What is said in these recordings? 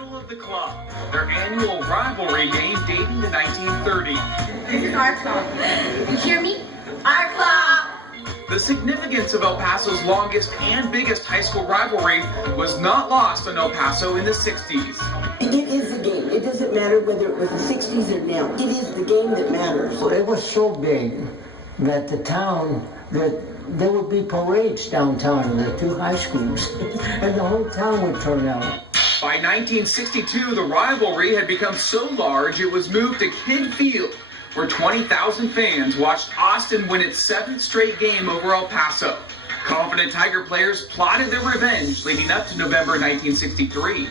Battle of the Club, their annual rivalry game dating to 1930. This is our club. You hear me? Our club! The significance of El Paso's longest and biggest high school rivalry was not lost on El Paso in the 60s. It is the game. It doesn't matter whether it was the 60s or now. It is the game that matters. Well, it was so big that the town, that there would be parades downtown in the two high schools, and the whole town would turn out. By 1962, the rivalry had become so large it was moved to Kidd Field, where 20,000 fans watched Austin win its 7th straight game over El Paso. Confident Tiger players plotted their revenge leading up to November 1963.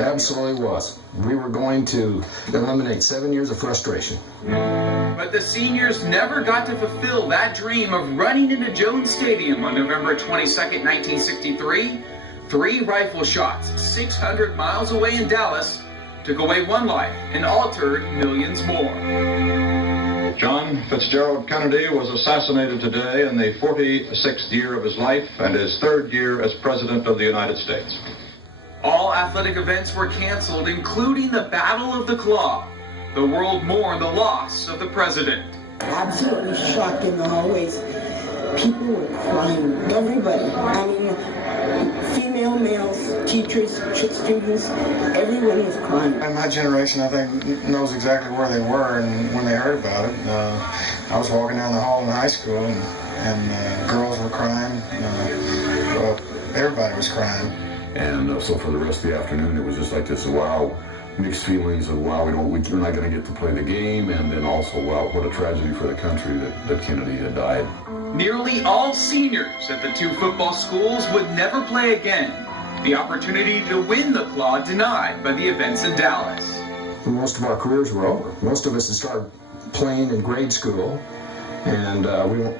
It absolutely was. We were going to eliminate 7 years of frustration. But the seniors never got to fulfill that dream of running into Jones Stadium on November 22nd, 1963. 3 rifle shots 600 miles away in Dallas took away 1 life and altered millions more. John Fitzgerald Kennedy was assassinated today in the 46th year of his life and his 3rd year as President of the United States. All athletic events were canceled, including the Battle of the Claw. The world mourned the loss of the president. Absolutely shocked in the hallways. People were crying. Everybody. I mean, female, males, teachers, students, everyone was crying. And my generation, I think, knows exactly where they were and when they heard about it. I was walking down the hall in high school, and girls were crying. Everybody was crying. And so for the rest of the afternoon, it was just like this, wow, mixed feelings of, wow, we're not going to get to play the game, and then also, wow, what a tragedy for the country that Kennedy had died. Nearly all seniors at the 2 football schools would never play again. The opportunity to win the Claw denied by the events in Dallas. Most of our careers were over. Most of us had started playing in grade school, and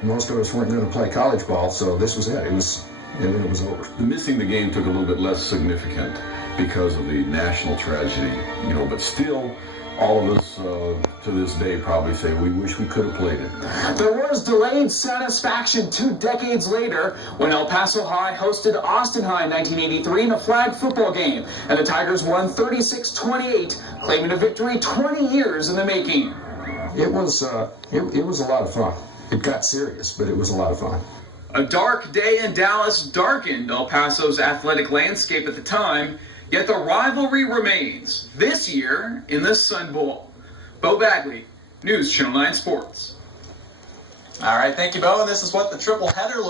most of us weren't going to play college ball, so this was it. It was over. Missing the game took a little bit less significant because of the national tragedy, but still, all of us to this day probably say we wish we could have played it. There was delayed satisfaction 2 decades later when El Paso High hosted Austin High in 1983 in a flag football game, and the Tigers won 36-28, claiming a victory 20 years in the making. It was a lot of fun. It got serious, but it was a lot of fun. A dark day in Dallas darkened El Paso's athletic landscape at the time, yet the rivalry remains, this year in the Sun Bowl. Bo Bagley, News Channel 9 Sports. All right, thank you, Bo. And this is what the triple header looks